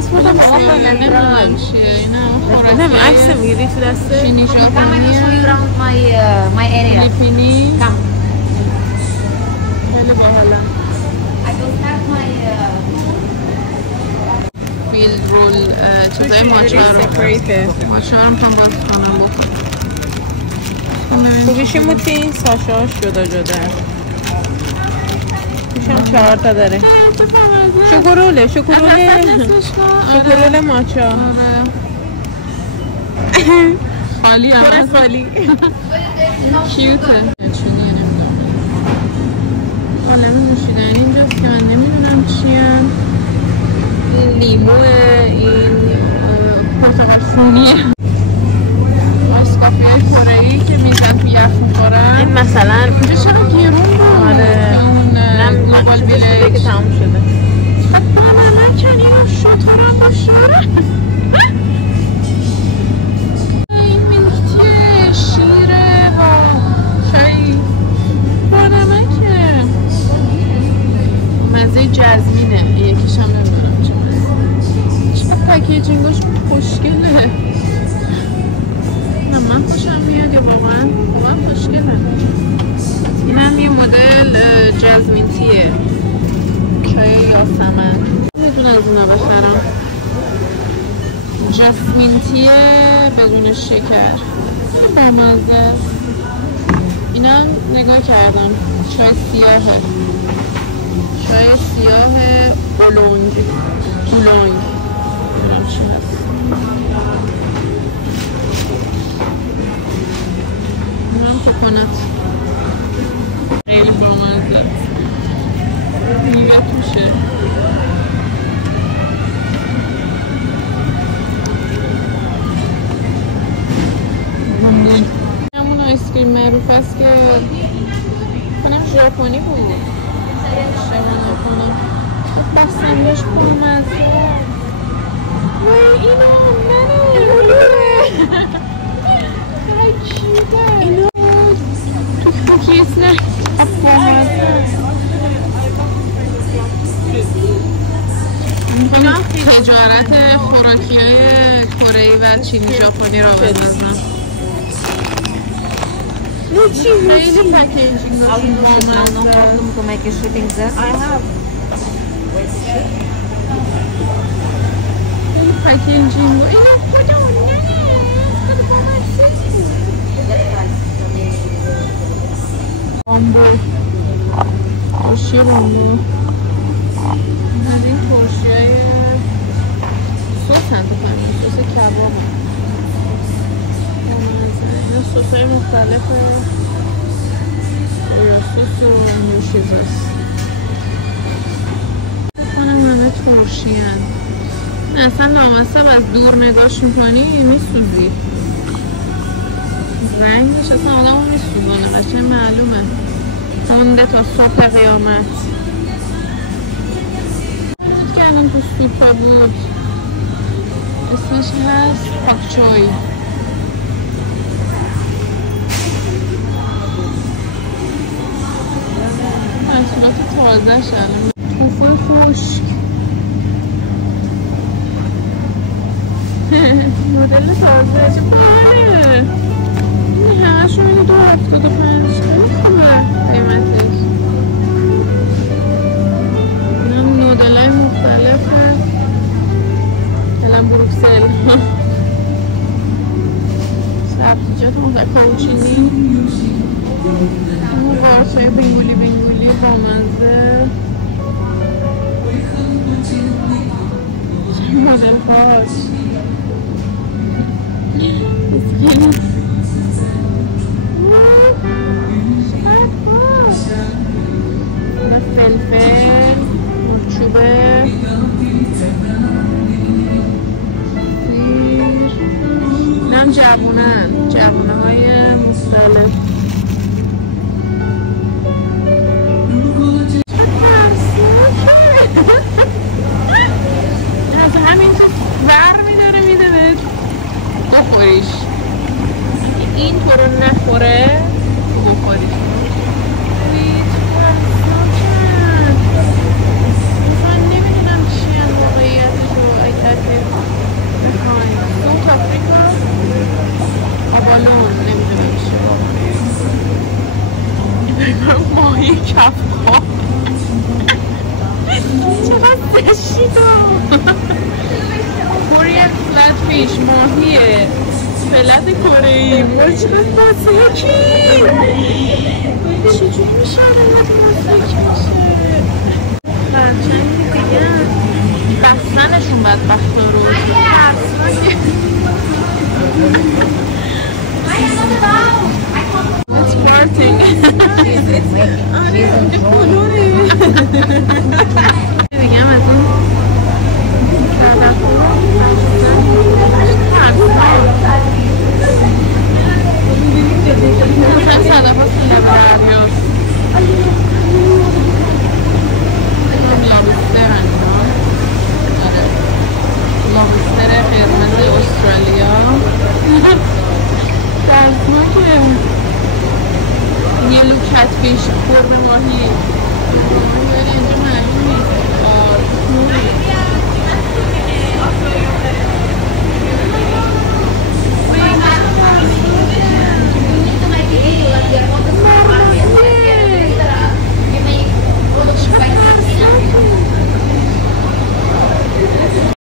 دست بودم نمیدونم چیه اینا نم عکس میگیری تو دسته چینی ژاپنیه فیلیپینی خیلی باحاله فیل رول چیزای ماچا رو میخوام باز کنم بکنم خوبیشی موتی ساشا جدا جدا میشم 4 تا داره شکرول ماچا خالی هم خالی کیوته چونیه نمیدونم عالم نوشیدنی اینجاست که من نمیدونم چیه این لیموه این پرتقال‌فرونیه آسکافی های کره‌ای که میزن تو یخ میخورن این مثلا اینجا چرا گیرون بود آره اون گلوبال ویلیج که تموم شده خب بابا نکنی و شطورم باشه این میلکیه شیره و چایی بانمکه مزه جزمینه یکیش هم نمیدونم چه مزه چقدر پکیجینگاش خوشگله نه من خوشم میاد یا واقعا خوشگله این هم یه مدل جزمین تیه چای یاسمن میتونه از اونا بخرم جسمین تیه بدون شکر بامزه اینا نگاه کردم چای سیاه اولونگ نمیدونم چی هست اینم کوکونات خیلی بامزه میوه توشه همون آیسکریم معروف است که کنم ژاپنی بود شبانه کنم بستنیش بامزه وای اینو منه بلوره کیوته اینو تو کوکیز نه بامزه اینا تجارت خوراکی های کره‌ای و چینی ژاپنی را بندازم خیلی پکیجینگ خیلی پکیجینگ اینو خدا بامبو ترشی بامبو این ترشی های سوس هم بکنیم سوس کباب این سوس های مختلفه یا سوس و این چیز هست کنم همه ترشی هست نه اصلا نامصب از دور نگاش میکنی میسوزی رنگش اصلا آدم رو میسوزانه قشنگ معلومه تنده تا صبح قیامت که الان تو سوپا بود اسمش هست پاکچوی محصولات تازه شدن توفوی خشک مدل تازه چه باحاله این همه‌شون اینو 2.75 خیلی خوبه قیمتش این هم نودل‌های مختلفه الان بروکسل سبزیجات کاوچینی اون قارچ‌های بنگولی بامزه مدل هاش فلفل مرچوبه اینم جوونه های مختلف از همین تو بر میداره میده بهت بخوریش این تو رو نخوره تو بخوریش من نمیدونم چی هم واقعیتش رو اگر کشیدا کورین فلت فیش ماهیه فلت کوره‌ای وای چقدر ماسکی چجوری میشه آدم از ماسک میشه خرچنگی دیگه بستنشون بدبختا رو ترسناکه It's farting آره اونجا کلونه بگم از اون لابستر قرمز استرالیا دردناکه یلو کتفیش قرمه ماهی